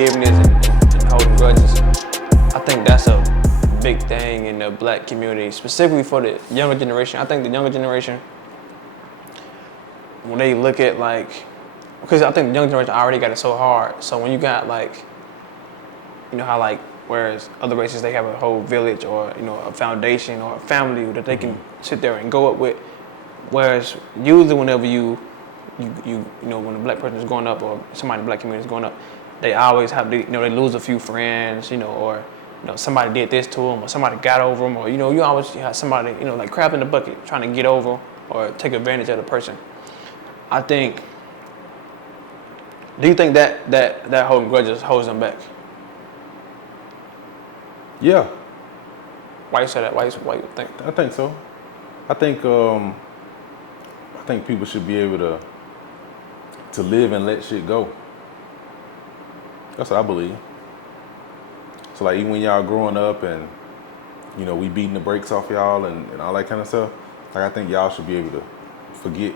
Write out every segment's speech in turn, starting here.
forgiveness and holding grudges. I think that's a big thing in the black community, specifically for the younger generation. I think the younger generation, when they look at because I think the younger generation already got it so hard. So when you got how whereas other races they have a whole village or a foundation or a family that they can sit there and go up with, whereas usually whenever when a black person is growing up or somebody in the black community is growing up, they always have they lose a few friends or somebody did this to them or somebody got over them or you always have somebody like crab in the bucket trying to get over or take advantage of the person. I think. Do you think that holding grudges holds them back? Yeah. Why you say that? Why you think? I think so. I think people should be able to live and let shit go. That's what I believe. So like even when y'all growing up and we beating the brakes off y'all and all that kind of stuff, like I think y'all should be able to forget.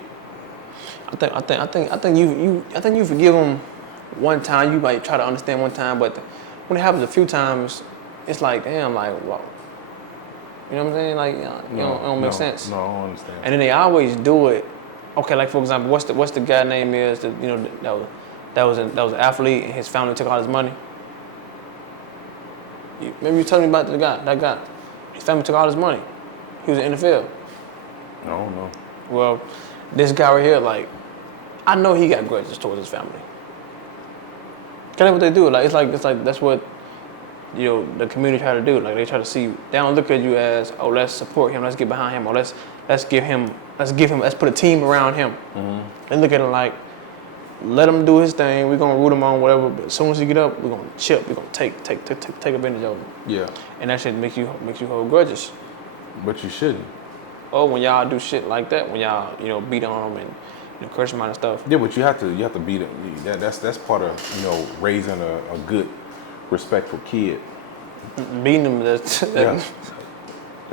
I think you forgive them one time. You might try to understand one time, but when it happens a few times, it's like damn, like wow. You know what I'm saying? Like it don't make sense. No, I don't understand. And then they always do it. Okay, like for example, what's the guy name is that that was an athlete and his family took all his money. Maybe you tell me about that guy. His family took all his money. He was in the NFL. I don't know. Well, this guy right here, like, I know he got grudges towards his family. Cause that's what they do. Like it's like that's what the community try to do. Like they try to see. They don't look at you as let's support him, let's get behind him, or let's put a team around him. Mm-hmm. They look at it like let him do his thing. We're gonna root him on whatever. But as soon as he get up, we're gonna chip. We're gonna take advantage of him. Yeah. And that shit makes you hold grudges. But you shouldn't. Oh, when y'all do shit like that, when y'all beat on them and curse them out and stuff. Yeah, but you have to beat it. That's part of raising a good, respectful kid. Beating them. That's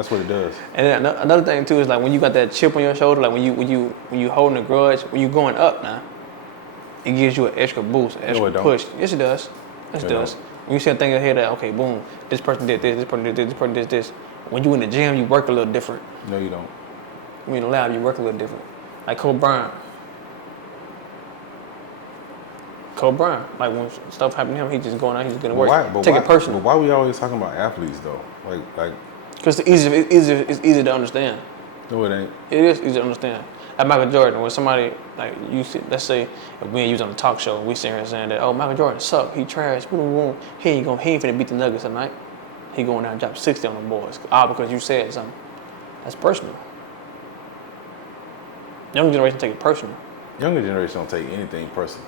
what it does. And then another thing too is like when you got that chip on your shoulder, like when you holding a grudge, when you going up now, it gives you an extra boost, an extra push. Yes, it does. Yes, it does. When you see a thing in your head that okay, boom, this person did this person did this, this person did this. When you in the gym, you work a little different. No, you don't. When you in the lab, you work a little different. Like Kobe Bryant. Like when stuff happened to him, he just going out, he's just gonna work. Take it personal. But why we always talking about athletes though? Like. Because it's easy to understand. No, it ain't. It is easy to understand. Like Michael Jordan, when somebody like you see, let's say if we ain't using on the talk show, we sitting here saying that Michael Jordan suck, he trash, he ain't finna beat the Nuggets tonight. He going out and drop 60 on them boys. All because you said something. That's personal. Younger generation take it personal. Younger generation don't take anything personal.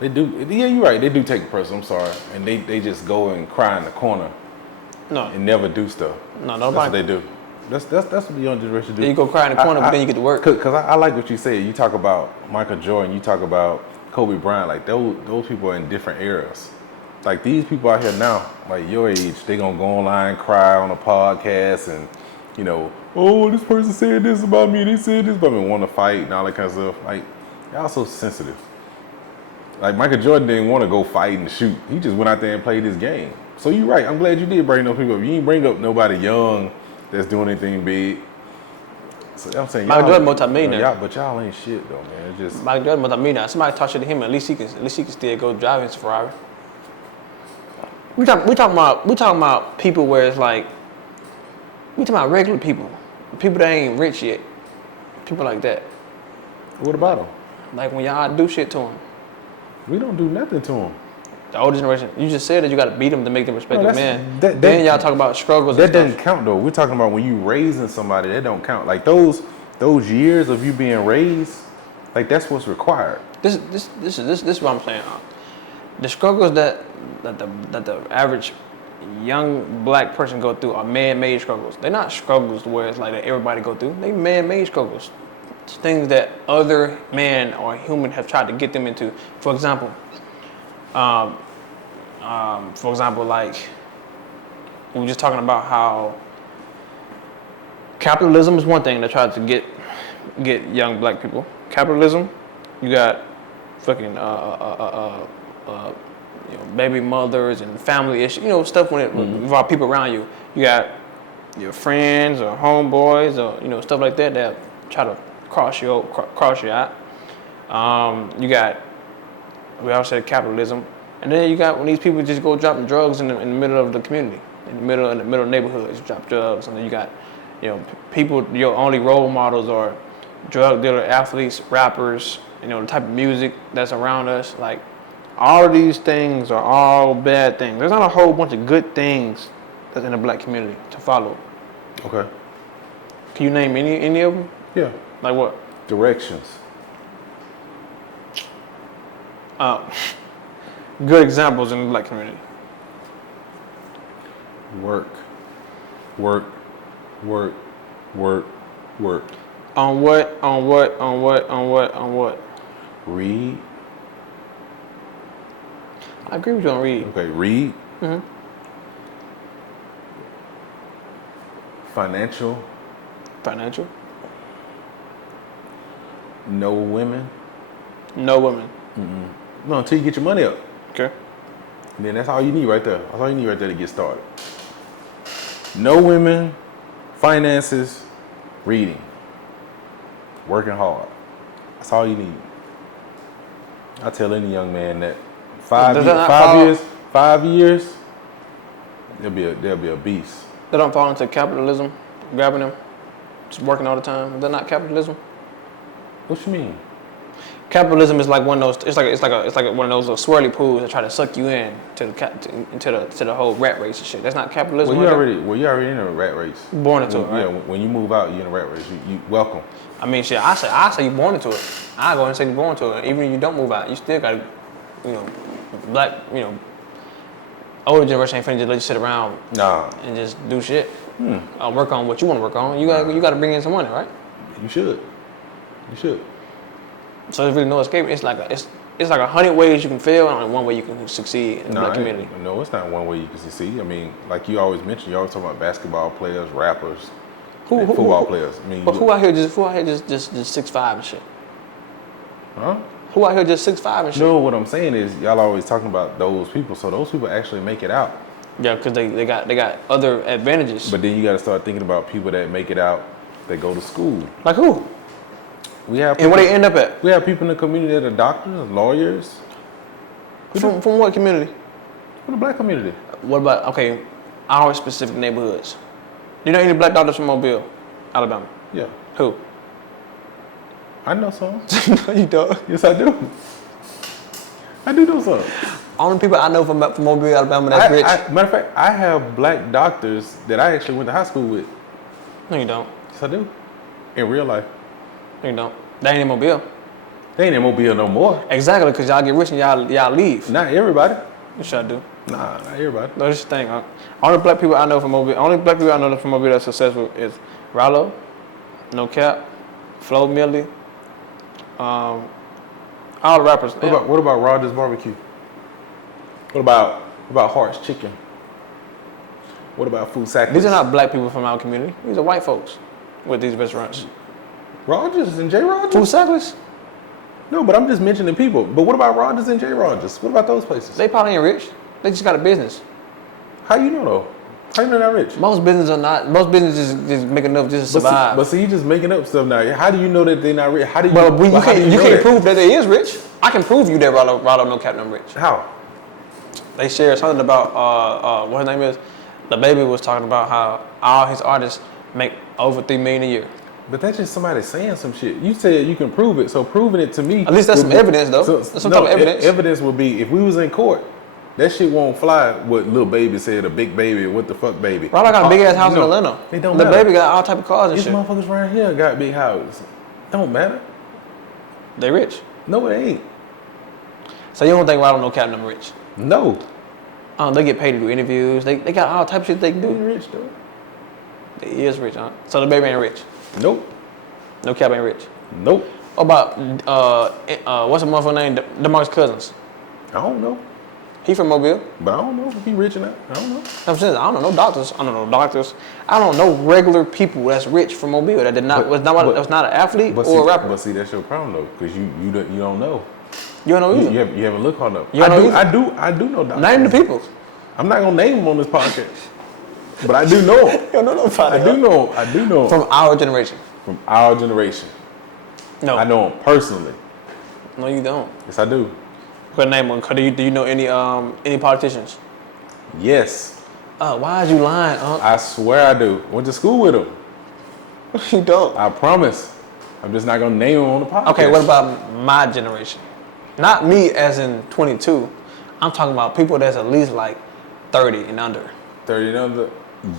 They do. Yeah, you're right. They do take it personal. I'm sorry, and they just go and cry in the corner. No. And never do stuff. No, that's what they do. That's what the younger generation do. Then you go cry in the corner, but then you get to work. Because I like what you said. You talk about Michael Jordan. You talk about Kobe Bryant. Like those people are in different eras. Like these people out here now, like your age, they gonna go online, cry on a podcast, and this person said this about me, they said this about me, want to fight and all that kind of stuff. Like y'all so sensitive. Like Michael Jordan didn't want to go fight and shoot. He just went out there and played his game. So you're right. I'm glad you did bring those people up. You ain't bring up nobody young that's doing anything big. So I'm saying Michael Jordan multi-millionaire. But y'all ain't shit though, man. It's just Michael Jordan multi-millionaire. Somebody talk shit to him, at least he can still go drive his Ferrari. We talking about people where it's like we talking about regular people that ain't rich yet, people like that. What about them? Like when y'all do shit to them. We don't do nothing to them. The older generation, you just said that you got to beat them to make them respect the man. Then y'all talk about struggles. That doesn't count though. We're talking about when you raising somebody. That don't count. Like those years of you being raised, like that's what's required. This is what I'm saying. The struggles that the average young black person go through are man-made struggles. They're not struggles where it's like that everybody go through. They man-made struggles. It's things that other man or human have tried to get them into. For example, like we were just talking about how capitalism is one thing that tried to get young black people. Capitalism, you got fucking baby mothers and family issues, stuff when it involves people around you. You got your friends or homeboys or stuff like that try to cross you out. You got, we all said capitalism, and then you got when these people just go dropping drugs in the middle of the community, in the middle of neighborhoods, drop drugs, and then you got people, your only role models are drug dealer, athletes, rappers, the type of music that's around us. Like, all of these things are all bad things. There's not a whole bunch of good things that's in the black community to follow. Okay. Can you name any of them? Yeah. Like what? Directions. Good examples in the black community. Work. On what? Read. I agree with you on read. Okay, read. Mm-hmm. Financial. No women. No women. No, until you get your money up. Okay. And then that's all you need right there. That's all you need right there to get started. No women, finances, reading, working hard. That's all you need. I tell any young man that 5 years, they'll be a beast. They don't fall into capitalism, grabbing them, just working all the time. They're not capitalism. What you mean? Capitalism is like one of those. It's like one of those swirly pools that try to suck you in to the whole rat race and shit. That's not capitalism. Well, you already in a rat race. Born into it, right? Yeah. When you move out, you're in a rat race. You welcome. I mean, shit. I say you born into it. I go ahead and say you born into it. Even if you don't move out, you still got to, black, older generation ain't finna just let you sit around. Nah. And just do shit. Work on what you want to work on. You got to bring in some money, right? You should. So there's really no escape. It's like 100 ways you can fail and only one way you can succeed in the black community. No, it's not one way you can succeed. I mean, like you always mention, you always talk about basketball players, rappers, football players. I mean, but who out here just 6'5" and shit? Huh? Who out here just 6'5" and shit? No, what I'm saying is y'all always talking about those people. So those people actually make it out. Yeah, because they got other advantages. But then you got to start thinking about people that make it out that go to school. Like who? We have and where they end up at? We have people in the community that are doctors, lawyers. From what community? From the black community. What about our specific neighborhoods? You know any black doctors from Mobile, Alabama? Yeah. Who? I know some. No, you don't. Yes, I do. I do know some. Only people I know from Mobile, Alabama that's rich. Matter of fact, I have black doctors that I actually went to high school with. No, you don't. Yes, I do. In real life. No, you don't. They ain't in Mobile. They ain't in Mobile no more. Exactly, because y'all get rich and y'all leave. Not everybody. You should do. Nah, not everybody. No, this is the thing. Only black people I know from Mobile that's successful is Rallo, No Cap, Flo Millie, all the rappers. What about Rogers Barbecue? What about Hart's Chicken? What about Food Sack? These are not black people from our community. These are white folks with these restaurants. Rogers and J. Rogers? Food Sackless? No, but I'm just mentioning people. But what about Rogers and J. Rogers? What about those places? They probably ain't rich. They just got a business. How you know though? How you know they're not rich? Most businesses just make enough just to survive. But see, you just making up stuff now. How do you know that they're not rich? How do you? You can't prove that they is rich. I can prove you that Rallo No Cap them rich. How? They shared something about what his name is. The baby was talking about how all his artists make over $3 million a year. But that's just somebody saying some shit. You said you can prove it, so proving it to me. At least that's some evidence, though. That's some type of evidence. Evidence would be if we was in court. That shit won't fly. What Lil Baby said, a big baby, what the fuck, baby? Rallo got a big ass house in Atlanta. It don't matter. The baby got all type of cars and These shit. These motherfuckers right here got big houses. Don't matter. They rich. No, it ain't. So you don't think Rallo No Cap them rich? No. They get paid to do interviews. They got all type of shit they can do. They rich though. They is rich, huh? So the baby ain't rich. Nope. No Cap ain't rich. Nope. What about what's the motherfucker name? DeMarcus Cousins. I don't know. He from Mobile. But I don't know if he rich or not. I don't know. I'm saying I don't know doctors. I don't know doctors. I don't know regular people that's rich from Mobile that was not an athlete or a rapper. But see, that's your problem though, because you don't know. You don't know either. You haven't looked on up. You don't know either. I do know doctors. Name the people. I'm not gonna name them on this podcast, but I do know them. You don't know nobody. I do know From our generation. From our generation. No. I know them personally. No, you don't. Yes, I do. What name one? Do you know any politicians? Yes. Why is you lying, Unc? I swear I do. Went to school with them. You don't. I promise. I'm just not gonna name them on the podcast. Okay, what about my generation? Not me as in 22. I'm talking about people that's at least like 30 and under. 30 and under.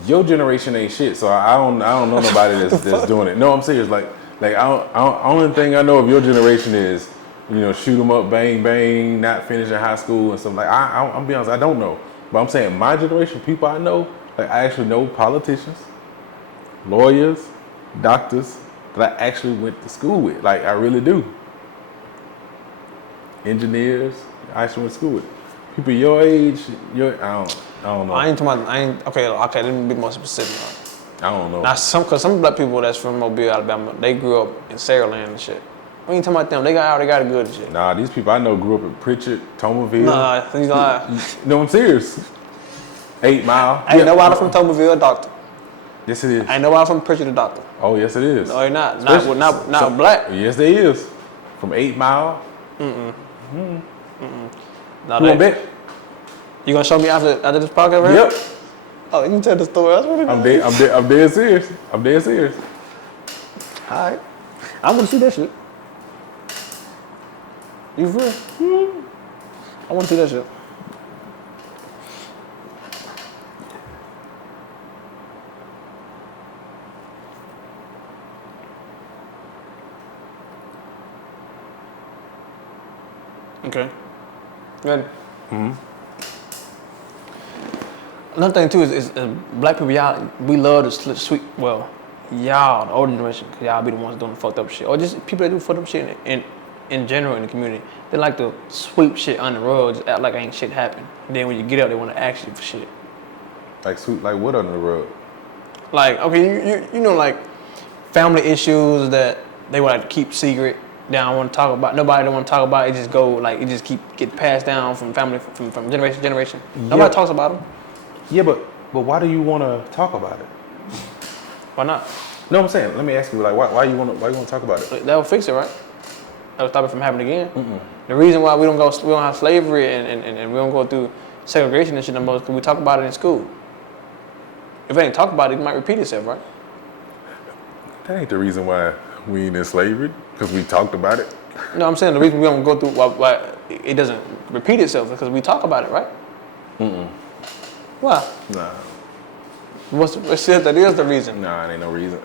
Your generation ain't shit, so I don't know nobody that's doing it. No, I'm serious. Like only thing I know of your generation is, shoot 'em up, bang bang, not finishing high school and stuff. Like I'm be honest, I don't know. But I'm saying my generation, people I know, like I actually know politicians, lawyers, doctors that I actually went to school with. Like I really do. Engineers, I actually went to school with. People your age, I don't know. Okay, let me be more specific. I don't know. Now, cause some black people that's from Mobile, Alabama, they grew up in Saraland and shit. We ain't talking about them. They got it good and shit. Nah, these people I know grew up in Pritchard, Tomerville. Nah, he's lying. No, I'm serious. 8 Mile. Ain't nobody from Tomerville a doctor. Yes, it is. Ain't nobody from Pritchard a doctor. Oh, yes, it is. No, they're not. Not black. Yes, they is. From 8 Mile. No, You want to bet? You gonna show me after this podcast, right? Yep. Oh, you can tell the story. That's really good. I'm dead serious. I'm dead serious. All right. I'm gonna see that shit. You for real? I wanna see that shit. Okay. Ready? Another thing too is black people, y'all, we love to sweep. Well, y'all, the older generation, cause y'all be the ones doing the fucked up shit, or just people that do fucked up shit in general in the community. They like to sweep shit under the rug, just act like ain't shit happened. Then when you get out, they want to ask you for shit. Like what under the rug? Like, okay, you know, like family issues that they would like to keep secret. They don't want to talk about. Nobody don't want to talk about it. Just go like it just get passed down from family from generation to generation. Nobody talks about them. Yeah, but why do you want to talk about it? Why not? No, I'm saying. Let me ask you, like, why you want to talk about it? That will fix it, right? That will stop it from happening again. The reason why we don't have slavery and we don't go through segregation and shit no more is because we talk about it in school. If they ain't talk about it, it might repeat itself, right? That ain't the reason why we ain't in slavery, because we talked about it. No, I'm saying the reason we don't go through why it doesn't repeat itself is because we talk about it, right? Why? Nah. What shit that is the reason? Nah, it ain't no reason.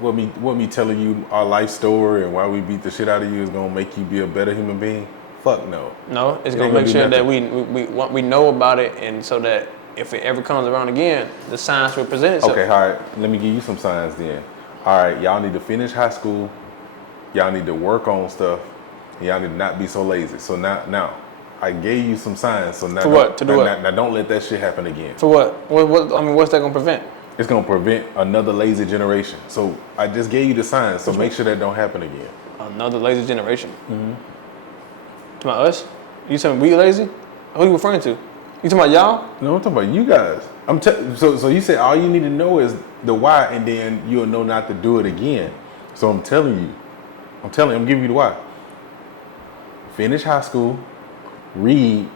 What me telling you our life story and why we beat the shit out of you is gonna make you be a better human being? Fuck no. No, it's gonna make sure that we know about it, and so that if it ever comes around again, the science will present itself. Okay, all right. Let me give you some signs then. All right, y'all need to finish high school. Y'all need to work on stuff. And y'all need to not be so lazy. So now, I gave you some signs. So now, for what? To do what? Now, don't let that shit happen again. For what? What's that gonna prevent? It's gonna prevent another lazy generation. So I just gave you the signs. So make sure that don't happen again. Another lazy generation. To us? You saying we lazy? Who are you referring to? You talking about y'all? No, I'm talking about you guys. So you said all you need to know is the why, and then you'll know not to do it again. So I'm telling you, I'm giving you the why. Finish high school, read,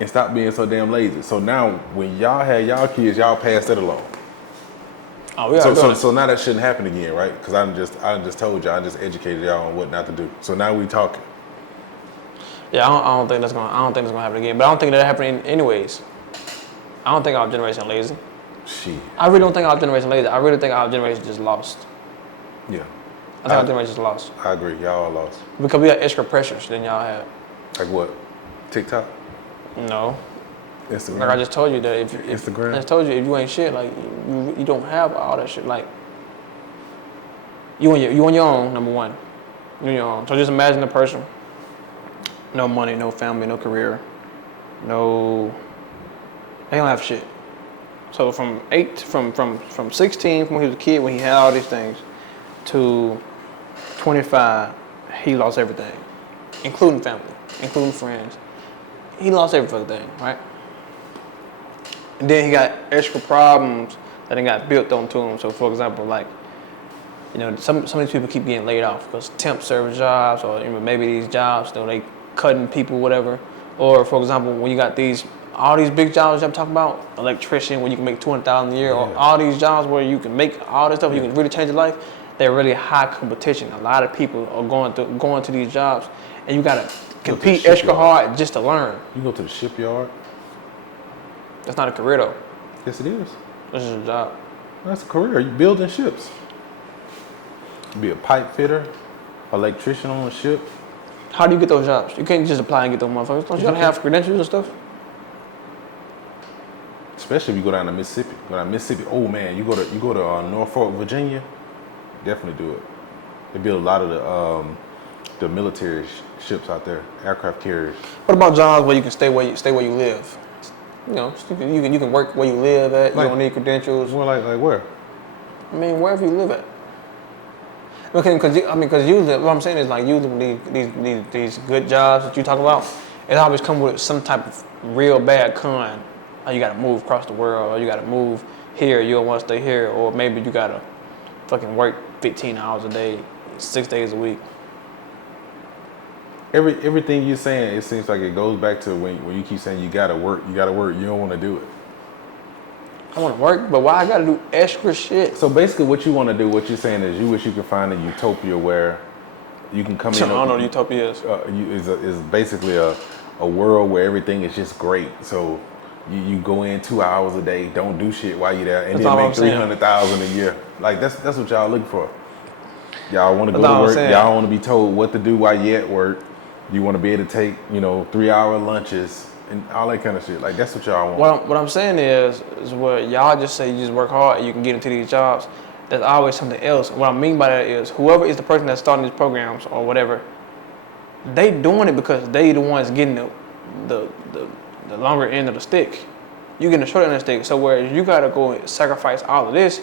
and stop being so damn lazy. So now when y'all had y'all kids, y'all pass that along. Oh, we are so now that shouldn't happen again, right? Because I just told y'all, I just educated y'all on what not to do. So now we talking. Yeah, I don't think that's gonna happen again. But I don't think that happening anyways. I don't think our generation lazy. Shit. I really don't think our generation lazy. I really think our generation just lost. Yeah. I think our generation just lost. I agree. Y'all are lost. Because we have extra pressures than y'all have. Like what? TikTok? No. Instagram? Like I just told you that Instagram? I just told you if you ain't shit, like you don't have all that shit. Like you on your own, number one. You on your own. So just imagine a person. No money, no family, no career, they don't have shit. So from 16, when he was a kid, when he had all these things, to 25, he lost everything, including family, including friends. He lost every fucking thing, right? And then he got extra problems that he got built onto him. So, for example, like, you know, some of these people keep getting laid off because temp service jobs, or you know, maybe these jobs, you know, they cutting people, whatever. Or, for example, when you got all these big jobs I'm talking about, electrician, where you can make $200,000 a year, or all these jobs where you can make all this stuff, you can really change your life. They're really high competition. A lot of people are going to these jobs, and you gotta compete extra hard just to learn. You go to the shipyard. That's not a career though. Yes, it is. This is a job. That's a career. You building ships. You be a pipe fitter, electrician on a ship. How do you get those jobs? You can't just apply and get those motherfuckers. Don't you gotta have credentials and stuff? Especially if you go down to Mississippi. Oh man, you go to Norfolk, Virginia. Definitely do it. They build a lot of the military ships out there, aircraft carriers. What about jobs where you can stay where you live? You know, you can work where you live at. You don't need credentials. Well, like where? I mean, wherever you live at. Because usually what I'm saying is like usually these good jobs that you talk about, it always come with some type of real bad con. Like you gotta move across the world, or you gotta move here. You don't want to stay here, or maybe you gotta fucking work 15 hours a day, 6 days a week. Everything you're saying, it seems like it goes back to when you keep saying you gotta work, you don't want to do it. I want to work, but why I gotta do extra shit? So basically what you want to do, what you're saying is you wish you could find a utopia where you can come in. I don't know what utopia is. Is basically a world where everything is just great. So you go in 2 hours a day, don't do shit while you're there, and then make $300,000 a year. Like that's what y'all looking for. Y'all want to go to work. Y'all want to be told what to do while you at work. You want to be able to take 3-hour lunches and all that kind of shit. Like that's what y'all want. What I'm saying is where y'all just say you just work hard and you can get into these jobs. There's always something else. What I mean by that is whoever is the person that's starting these programs or whatever, they doing it because they the ones getting the longer end of the stick. You getting the short end of the stick. So whereas you gotta go and sacrifice all of this,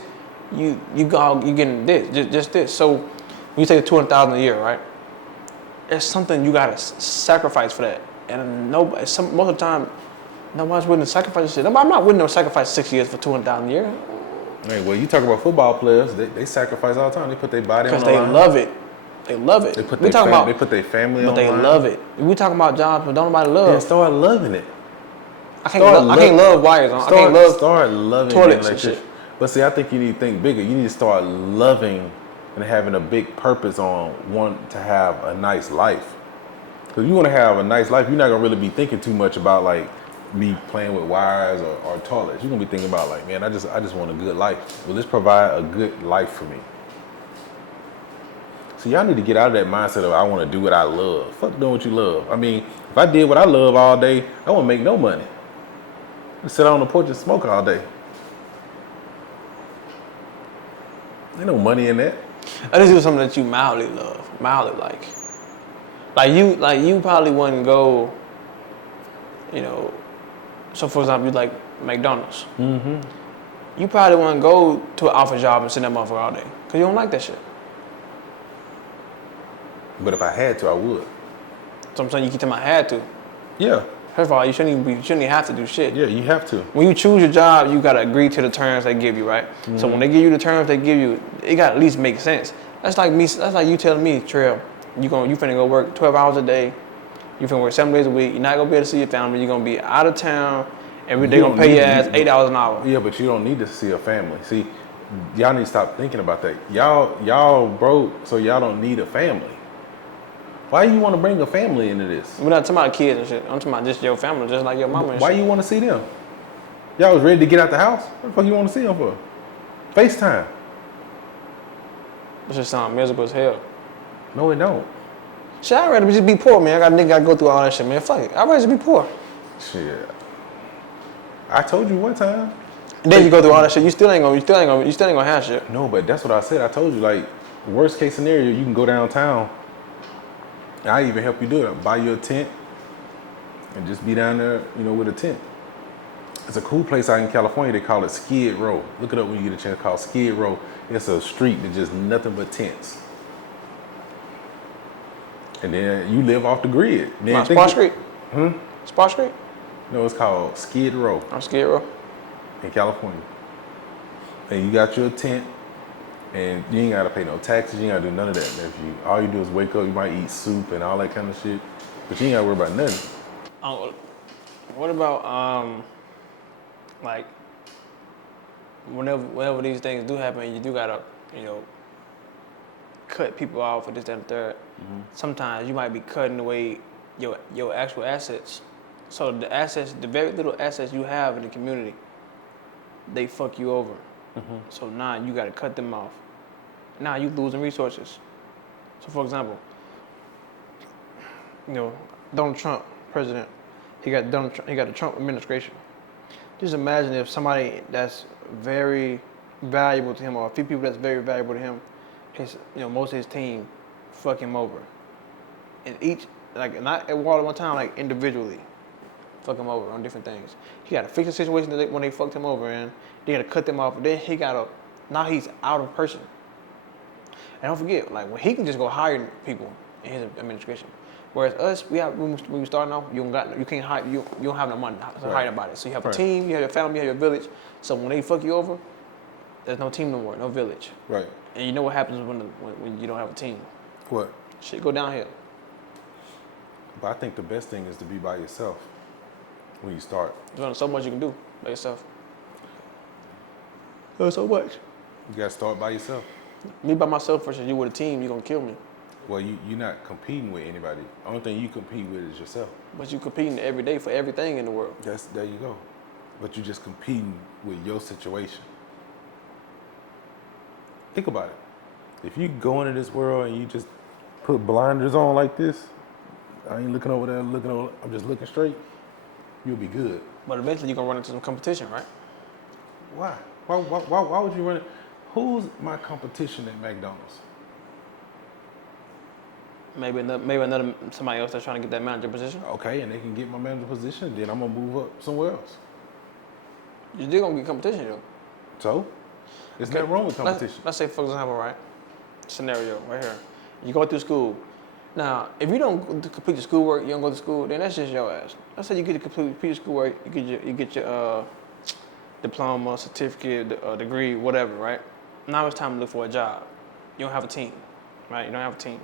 you getting this, just this. So when you take $200,000 a year, right? It's something you gotta sacrifice for that. And most of the time, nobody's willing to sacrifice shit. I'm not willing to sacrifice 6 years for $200,000 a year. Hey, well, you talk about football players, they sacrifice all the time. They put their body on the line. Because they love it. They love it. They put their family on the line. But they love it. We talking about jobs, but don't nobody love. Yeah, start loving it. I can't love wires. I can't love start loving toilets and shit. But see, I think you need to think bigger. You need to start loving and having a big purpose on wanting to have a nice life. Because you want to have a nice life, you're not gonna really be thinking too much about like me playing with wires or toilets. You're gonna be thinking about like, man, I just want a good life. Will this provide a good life for me? So y'all need to get out of that mindset of I want to do what I love. Fuck doing what you love. I mean, if I did what I love all day, I wouldn't make no money. I'd sit out on the porch and smoke all day. Ain't no money in that. I just do something that you mildly love, mildly like. Like you probably wouldn't go, so for example, you like McDonald's. Mm-hmm. You probably wouldn't go to an office job and sit in that motherfucker all day. Because you don't like that shit. But if I had to, I would. So I'm saying you keep telling me I had to. Yeah. First of all, you shouldn't even have to do shit. Yeah, you have to. When you choose your job, you gotta agree to the terms they give you, right? Mm-hmm. So when they give you the terms they give you, it gotta at least make sense. That's like me. That's like you telling me, Trail, you finna go work 12 hours a day. You finna work 7 days a week. You're not gonna be able to see your family. You're gonna be out of town, and they're gonna pay your ass $8 an hour. Yeah, but you don't need to see a family. See, y'all need to stop thinking about that. Y'all broke, so y'all don't need a family. Why you want to bring a family into this? We're not talking about kids and shit. I'm talking about just your family, just like your mama and Why shit. you want to see them? Y'all was ready to get out the house? What the fuck you want to see them for? FaceTime. This just sound miserable as hell. No, it don't. Shit, I'd rather just be poor, man. I got nigga gotta go through all that shit, man. Fuck it. I'd rather just be poor. Shit. I told you one time. And then you go through all that shit, you still ain't gonna have shit. No, but that's what I said. I told you, like, worst case scenario, you can go downtown. I even help you do it. Buy you a tent and just be down there, with a tent. It's a cool place out in California. They call it Skid Row. Look it up when you get a chance. Called Skid Row. It's a street that's just nothing but tents. And then you live off the grid. Then Spar Street? Hmm? Spar Street? No, it's called Skid Row I'm Skid Row. in California. And you got your tent, and you ain't gotta pay no taxes. You ain't gotta do none of that. All you do is wake up. You might eat soup and all that kind of shit, but you ain't gotta worry about nothing. What about like whenever these things do happen, you do gotta cut people off for this, that, and the third. Mm-hmm. Sometimes you might be cutting away your actual assets. So the very little assets you have in the community, they fuck you over. Mm-hmm. So now you got to cut them off. Now you losing resources. So for example, Donald Trump, president, he got the Trump administration. Just imagine if somebody that's very valuable to him, or a few people that's very valuable to him, most of his team fuck him over. And each, like, not at one time, like individually, fuck him over on different things. He got to fix the situation when they fucked him over, and they got to cut them off. And then now he's out of person. And don't forget, like, when he can just go hire people in his administration. Whereas us, when we starting off, you can't hire, you don't have no money to hire about it. So you have a team, you have your family, you have your village. So when they fuck you over, there's no team no more, no village. Right. And you know what happens when you don't have a team? What? Shit go downhill. But I think the best thing is to be by yourself when you start. There's only so much you can do by yourself. There's so much. You gotta start by yourself. Me by myself versus you with a team, you're gonna kill me. Well, you're not competing with anybody. The only thing you compete with is yourself. But you competing every day for everything in the world. There you go. But you're just competing with your situation. Think about it. If you go into this world and you just put blinders on like this, I ain't looking over there, I'm just looking straight, you'll be good. But eventually you're gonna run into some competition, right? Why? Why would you run it? Who's my competition at McDonald's? Maybe another somebody else that's trying to get that manager position. Okay, and they can get my manager position, then I'm gonna move up somewhere else. You're still gonna get competition though. So? There's nothing wrong with competition. Let's say, for example, right? Scenario right here. You go through school. Now, if you don't complete your schoolwork, you don't go to school, then that's just your ass. Let's say you get to complete your schoolwork, you get your diploma, certificate, degree, whatever, right? Now it's time to look for a job. You don't have a team, right? You don't have a team.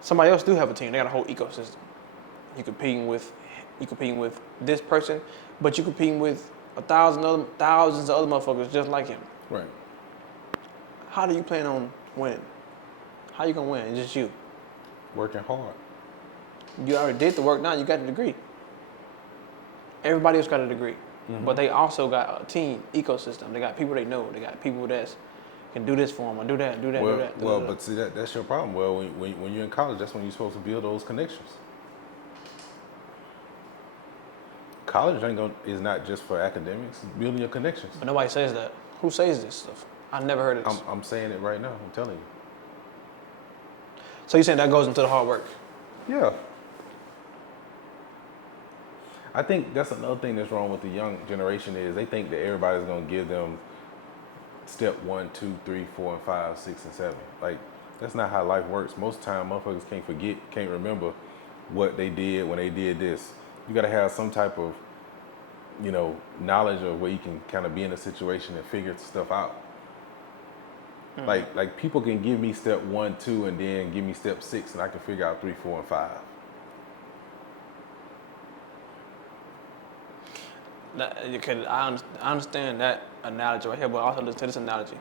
Somebody else do have a team. They got a whole ecosystem. You competing with this person, but you competing with thousands of other motherfuckers just like him. Right. How do you plan on winning? How you gonna win? It's just you. Working hard. You already did the work. Now you got a degree. Everybody else got a degree, but they also got a team ecosystem. They got people they know. They got people that can do this for them or do that. But see that's your problem. Well, when you're in college, that's when you're supposed to build those connections. College is not just for academics. It's building your connections. But nobody says that. Who says this stuff? I never heard of this. I'm saying it right now. I'm telling you. So you're saying that goes into the hard work? Yeah. I think that's another thing that's wrong with the young generation is they think that everybody's gonna give them step 1, 2, 3, 4, and 5, 6, and 7. Like that's not how life works. Most of the time, motherfuckers can't remember what they did when they did this. You gotta have some type of, knowledge of where you can kind of be in a situation and figure stuff out. Like people can give me step 1, 2, and then give me step 6, and I can figure out 3, 4, and 5. I understand that analogy right here, but also listen to this analogy.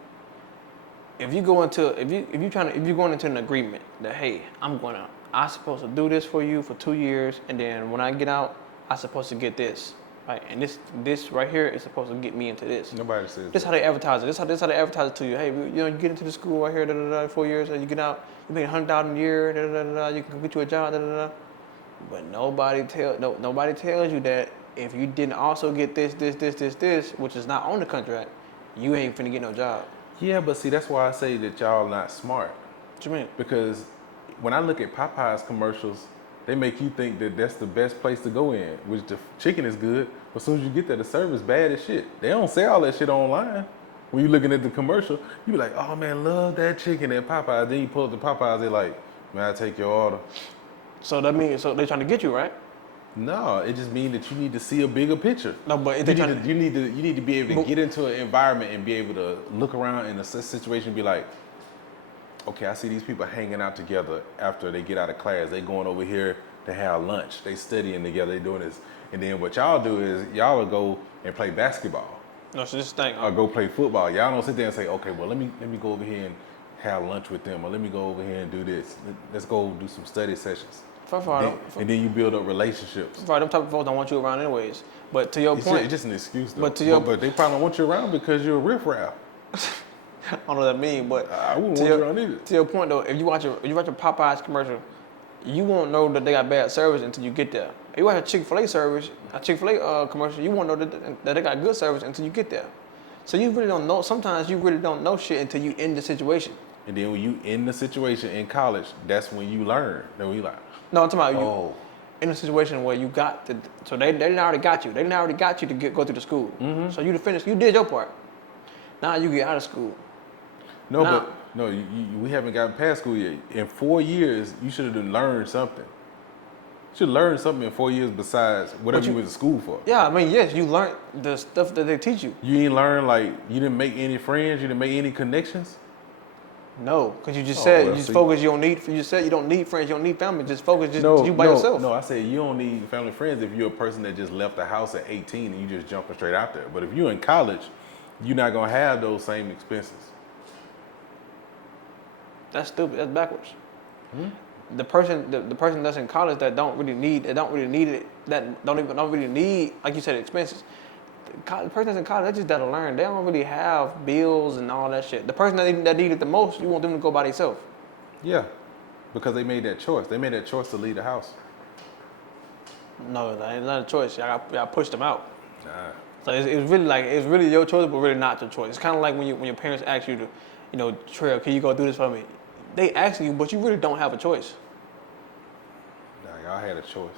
If you're going into an agreement that hey, I'm supposed to do this for you for 2 years, and then when I get out, I'm supposed to get this. Right, and this right here is supposed to get me into this. Nobody says this. This how they advertise it. This how they advertise it to you. Hey, you get into the school right here, 4 years, and you get out, you make $100,000 a year, you can get you a job, But nobody tells you that if you didn't also get this, which is not on the contract, you ain't finna get no job. Yeah, but see, that's why I say that y'all not smart. What you mean? Because when I look at Popeye's commercials, they make you think that that's the best place to go in, which the chicken is good, but as soon as you get there, the service bad as shit. They don't say all that shit online. When you're looking at the commercial, you be like, oh man, love that chicken at Popeyes. Then you pull up the Popeyes, they're like, May I take your order? So that means they're trying to get you, right? No, it just means that you need to see a bigger picture. No, but if You they need, to, you need to be able to get into an environment and be able to look around in a situation and be like, okay, I see these people hanging out together after they get out of class. They going over here to have lunch. They studying together. They doing this. And then what y'all do is y'all will go and play basketball. No, so this thing. Or go play football. Y'all don't sit there and say, okay, well, let me go over here and have lunch with them, or let me go over here and do this. Let's go do some study sessions. And then you build up relationships. Right, them type of folks don't want you around anyways. But to your point, it's just an excuse though. But but they probably don't want you around because you're a riffraff. I don't know what that means, but I wouldn't want you around either. To your point though, if you watch a Popeyes commercial, you won't know that they got bad service until you get there. If you watch a Chick-fil-A commercial, you won't know that they got good service until you get there. So you really don't know. Sometimes you really don't know shit until you in the situation. And then when you in the situation in college, that's when you learn. Then we like. No, I'm talking about you in a situation where you got so they didn't already got you. They didn't already got you to go through the school. Mm-hmm. So you did your part. Now you get out of school. We haven't gotten past school yet. In 4 years, you should have learned something. You should learn something in 4 years besides whatever you went to school for. Yeah, I mean, yes, you learned the stuff that they teach you. You ain't learn, like, you didn't make any friends, you didn't make any connections? No, because you just said, focus, you said you don't need friends, you don't need family, just focus, you by yourself. No, I said you don't need family friends if you're a person that just left the house at 18 and you just jumping straight out there. But if you're in college, you're not going to have those same expenses. That's stupid. That's backwards. The person that's in college that don't really need it, that don't really need, like you said, expenses. The person that's in college, they just gotta learn. They don't really have bills and all that shit. The person that need it the most, you want them to go by themselves. Yeah, because they made that choice. They made that choice to leave the house. No, that ain't not a choice. Y'all pushed them out. Nah. So it's really your choice, but really not your choice. It's kind of like when your parents ask you to, Trail, can you go do this for me? They ask you, but you really don't have a choice. Nah, y'all had a choice.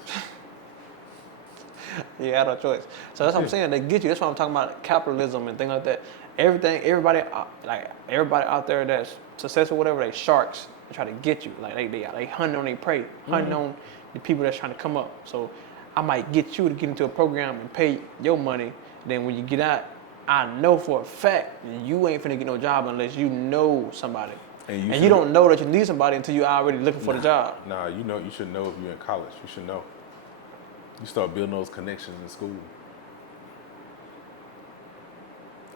You had no choice. So that's what I'm saying. They get you. That's why I'm talking about capitalism and things like that. Everybody out there that's successful, whatever, they sharks. They try to get you. Like they hunting on their prey, hunting on the people that's trying to come up. So I might get you to get into a program and pay your money. Then when you get out, I know for a fact you ain't finna get no job unless you know somebody. And you don't know that you need somebody until you're already looking for the job. Nah, you should know if you're in college. You should know. You start building those connections in school.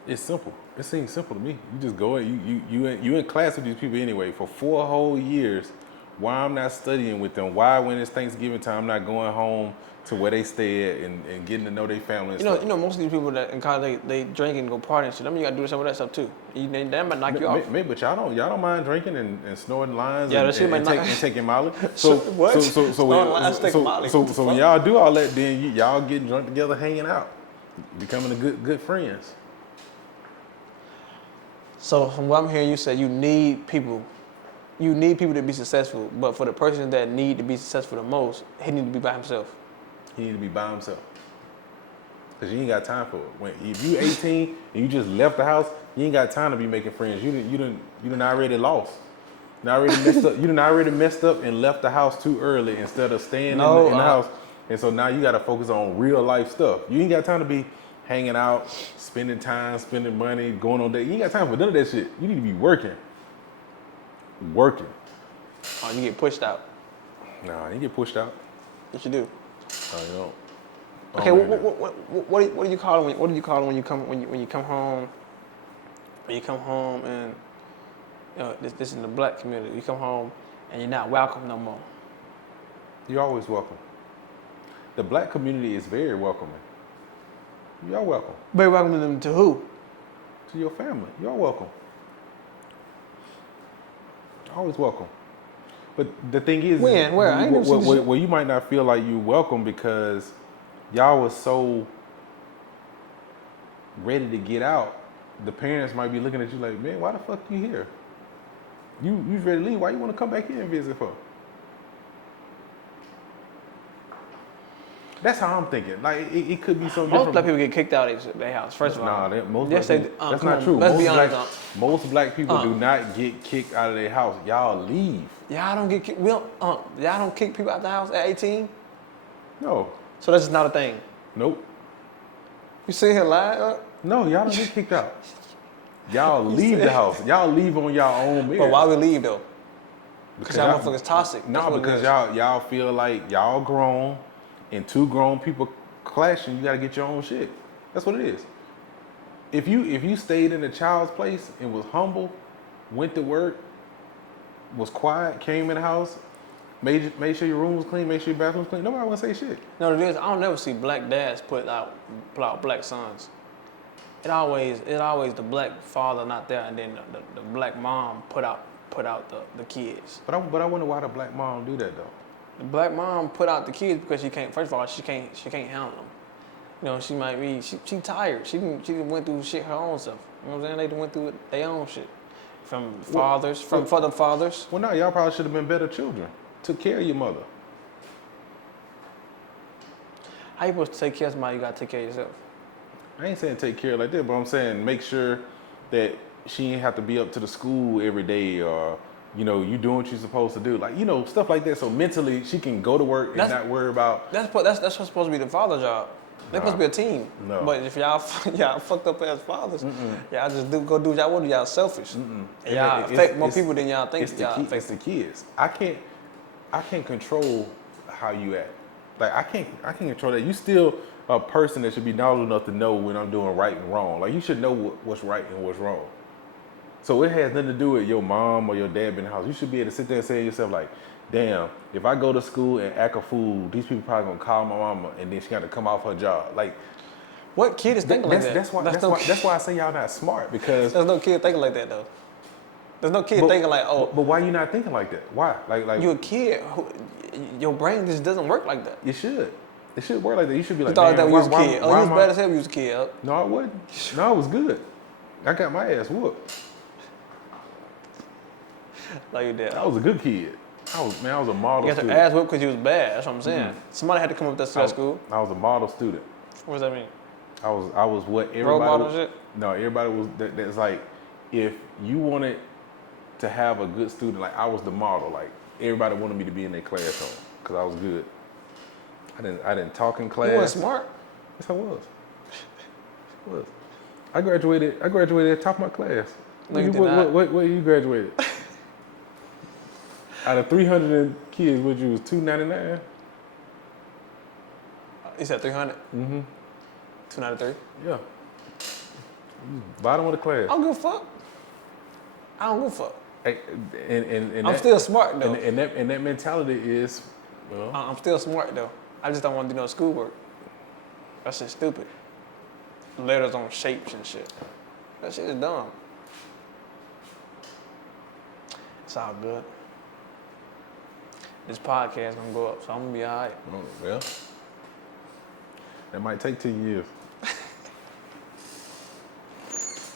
It's simple. It seems simple to me. You just go in, you in class with these people anyway for 4 whole years. Why I'm not studying with them? Why when it's Thanksgiving time I'm not going home to where they stay at and getting to know their family and stuff? Most of these people that in college they drink and go party and shit. I mean, you gotta do some of that stuff too. That might knock you off. But y'all don't mind drinking and snorting lines and taking Molly. So what? So when y'all do all that, then y'all getting drunk together, hanging out, becoming a good friends. So from what I'm hearing, you say you need people. You need people to be successful, but for the person that need to be successful the most, he need to be by himself. He need to be by himself. Because you ain't got time for it. If you 18 and you just left the house, you ain't got time to be making friends. You done already lost. You done already messed up and left the house too early instead of staying in the house. And so now you got to focus on real life stuff. You ain't got time to be hanging out, spending time, spending money, going on dates. You ain't got time for none of that shit. You need to be working. Oh, you get pushed out. Nah, you get pushed out. What you do? You don't. Okay, what do you call it? What do you call it when you come home? When you come home and this is in the black community. You come home and you're not welcome no more. You're always welcome. The black community is very welcoming. You're welcome. Very welcome to who? To your family. You're welcome. Always welcome. But the thing is, where you might not feel like you're welcome because y'all was so ready to get out. The parents might be looking at you like, man, why the fuck you here? You ready to leave? Why you want to come back here and visit for? That's how I'm thinking. Like it could be so Most different. black people get kicked out of their house. First of all, Most yes, black they. people, that's Come not on, true. let's be honest. Most black people do not get kicked out of their house. Y'all leave. Y'all don't get kicked. We don't. Y'all don't kick people out the house at 18. No. So that's just not a thing. Nope. You sit here lying? No, y'all don't get kicked out. Y'all leave the house. Y'all leave on y'all own merit. But why we leave though? Because y'all motherfuckers toxic. No, because y'all feel like y'all grown and two grown people clashing, you gotta get your own shit. That's what it is. If you stayed in a child's place and was humble, went to work, was quiet, came in the house, made sure your room was clean, made sure your bathroom was clean, nobody wanna say shit. No, the is, I don't never see black dads put out black sons. It always the black father not there, and then the black mom put out the kids. But I wonder why the black mom do that though. The black mom put out the kids because she can't. First of all, she can't handle them. You know, she might be she tired. She went through shit her own self. You know what I'm saying? They went through their own shit. From fathers, for the fathers. Well, no, y'all probably should have been better children. Took care of your mother. How you supposed to take care of somebody? You gotta take care of yourself. I ain't saying take care like that, but I'm saying make sure that she ain't have to be up to the school every day, or you doing what you're supposed to do, like stuff like that. So mentally, she can go to work and not worry about. That's what's supposed to be the father job. They're supposed to be a team. No. But if y'all fucked up as fathers, y'all just go do what y'all want to do. Y'all selfish. And y'all affect more people than y'all think. It's the kids. I can't control how you act. Like I can't control that. You still a person that should be knowledgeable enough to know when I'm doing right and wrong. Like you should know what's right and what's wrong. So it has nothing to do with your mom or your dad being in the house. You should be able to sit there and say to yourself like, damn, if I go to school and act a fool, these people probably gonna call my mama and then she got to come off her job. Like, what kid is thinking like that? That's why I say y'all not smart, because there's no kid thinking like that though. There's no kid thinking like, oh. But why you not thinking like that? Why? Like you a kid. Your brain just doesn't work like that. It should. It should work like that. You should be like, you thought that when you was a kid. You was bad as hell when you was a kid. Huh? No, I wasn't. No, I was good. I got my ass whooped. Like you did. I was a good kid. I was a model student. You got your ass whooped because you was bad. That's what I'm saying. Mm-hmm. Somebody had to come up to that school. I was a model student. What does that mean? I was what everybody. Role model shit? No, everybody was. That's like, if you wanted to have a good student, like I was the model. Like everybody wanted me to be in their classroom because I was good. I didn't talk in class. You weren't smart. Yes, I was. I graduated at top of my class. No, you did not. What you graduated? Out of 300 kids, what you was 299? You said 300? Mm-hmm. 293? Yeah. Bottom of the class. I don't give a fuck. I don't give a fuck. Hey, and I'm still smart though. And that mentality is, well, I'm still smart though. I just don't want to do no schoolwork. That shit's stupid. Letters on shapes and shit. That shit is dumb. It's all good. This podcast gonna go up, so I'm gonna be all right. well, that might take 10 years.